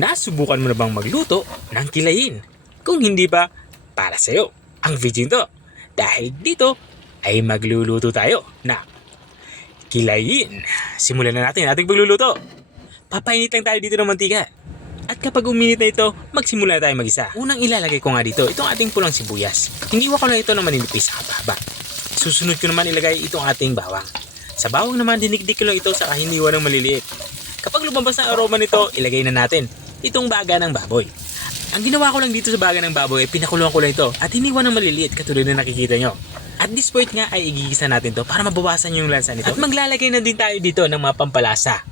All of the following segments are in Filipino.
Nasubukan mo na bang magluto ng kilayin? Kung hindi ba, para sa'yo ang video to. Dahil dito ay magluluto tayo na kilayin. Simulan na natin ating pagluluto. Papainit lang tayo dito ng mantika. At kapag uminit na ito, magsimula tayo mag-isa. Unang ilalagay ko nga dito itong ating pulang sibuyas. Hiniwa ko na ito ng maninipis sa haba. Susunod ko naman ilagay itong ating bawang. Sa bawang naman dinikdik ko lang ito sa hiniwa ng maliliit. Kapag lumabas ang aroma nito, ilagay na natin itong baga ng baboy. Ang ginawa ko lang dito sa baga ng baboy ay pinakuluan ko lang ito at hiniwa ng maliliit katulad na nakikita nyo. At this point nga ay igigisa natin to para mabawasan yung lansa nito. At maglalagay na din tayo dito ng mga pampalasa.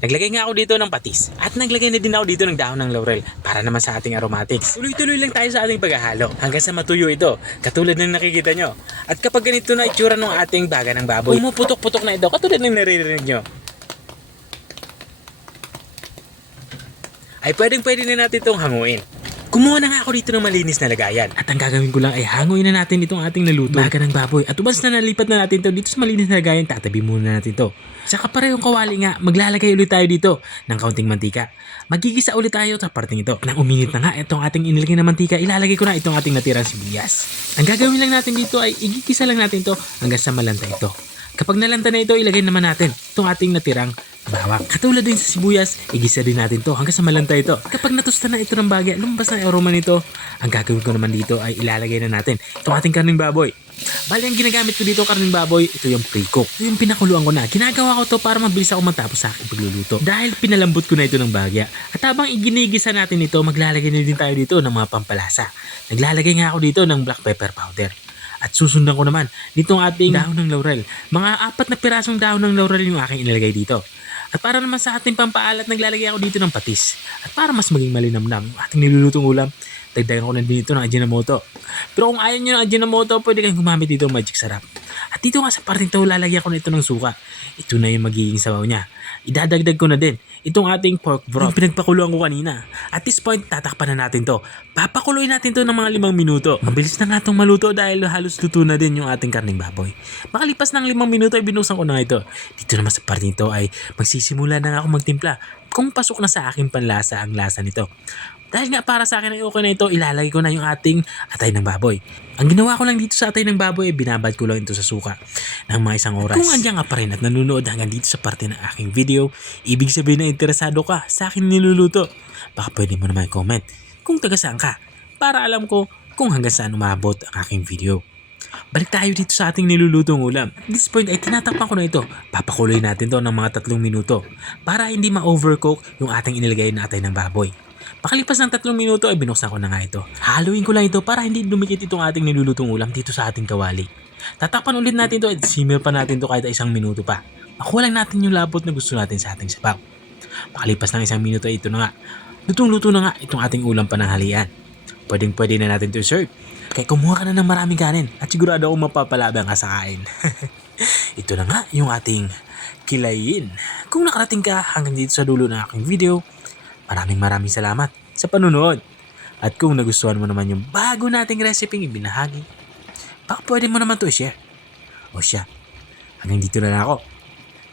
Naglagay nga ako dito ng patis at naglagay na din ako dito ng dahon ng laurel para naman sa ating aromatics. Tuloy-tuloy lang tayo sa ating paghahalo hanggang sa matuyo ito katulad ng nakikita nyo. At kapag ganito na itsura ng ating baga ng baboy, pumuputok-putok na ito katulad ng naririnig nyo, ay pwedeng-pwede na natin itong hanguin. Kumuha na nga ako dito ng malinis na lagayan. At ang gagawin ko lang ay hanguin na natin itong ating naluto baga ng baboy. At once na nalipat na natin ito dito sa malinis na lagayan, tatabi muna natin ito. Sa kaparehong kawali nga, maglalagay ulit tayo dito ng kaunting mantika. Magigisa ulit tayo sa parting ito. Nang uminit na nga itong ating inilagay na mantika, ilalagay ko na itong ating natirang sibuyas. Ang gagawin lang natin dito ay igigisa lang natin ito hanggang sa malanta ito. Kapag nalanta na ito, ilagay naman natin itong ating natirang bawang. Katulad din sa sibuyas, igisa din natin to hanggang sa malanta ito. Kapag natusta na ito ng bagay, lumabas na ang aroma nito, ang gagawin ko naman dito ay ilalagay na natin itong ating karning baboy. Bali, ang ginagamit ko dito karning baboy, ito yung pre-cook. Ito yung pinakuluan ko na. Ginagawa ko to para mabilis ako matapos sa aking pagluluto. Dahil pinalambot ko na ito ng bagya. At habang iginigisa natin ito, maglalagay na din tayo dito ng mga pampalasa. Naglalagay nga ako dito ng black pepper powder. At susundan ko naman nitong ating dahon ng laurel. Mga 4 na pirasong dahon ng laurel yung aking inilagay dito. At para naman sa ating pampaalat, naglalagay ako dito ng patis. At para mas maging malinamnam yung ating nilulutong ulam, dagdagan ko na din ito ng Ajinomoto. Pero kung ayaw nyo ng Ajinomoto, pwede kayong gumamit dito ng Magic Sarap. At dito nga sa parting ito, lalagyan ko na ito ng suka. Ito na yung magiging sabaw niya. Idadagdag ko na din itong ating pork broth, yung pinagpakuluan ko kanina. At this point, tatakpan na natin to. Papakuloy natin to ng mga 5 minuto. Mabilis na nga itong maluto dahil halos luto na din yung ating karning baboy. Makalipas ng 5 minuto ay binuksan ko na ito. Dito naman sa parting ito ay magsisimula na nga ako magtimpla. Kung pasok na sa aking panlasa ang lasa nito. Dahil nga para sa akin ay okay na ito, ilalagay ko na yung ating atay ng baboy. Ang ginawa ko lang dito sa atay ng baboy ay binabad ko lang ito sa suka ng mga 1 oras. Kung andyan ka pa rin at nanonood hanggang dito sa parte ng aking video, ibig sabihin na interesado ka sa aking niluluto. Baka pwede mo naman comment kung taga saan ka para alam ko kung hanggang saan umabot ang aking video. Balik tayo dito sa ating nilulutong ulam. At this point ay tinatakpan ko na ito. Papakuloy natin to ng mga 3 minuto para hindi ma-overcook yung ating inilagay na atay ng baboy. Pakalipas ng 3 minuto ay binuksan ko na nga ito. Haluin ko lang ito para hindi dumikit itong ating nilulutong ulam dito sa ating kawali. Tatakpan ulit natin ito at simmer pa natin ito kahit 1 minuto pa. Makuha lang natin yung labot na gusto natin sa ating sabaw. Pakalipas ng 1 minuto ay ito na nga. Lutong-luto na nga itong ating ulam pananghalian. Pwedeng-pwede na natin ito serve. Kaya kumuha ka na ng maraming kanin at sigurado akong mapapalabang ka sa kain. Ito na nga yung ating kilayin. Kung nakarating ka hanggang dito sa dulo ng aking video, maraming salamat sa panunood. At kung nagustuhan mo naman yung bago nating recipe ibinahagi, baka pwede mo naman to i-share. O siya, hanggang dito na ako.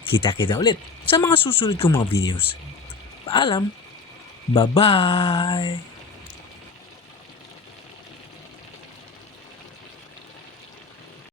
Kita-kita ulit sa mga susunod kong mga videos. Paalam! Bye-bye!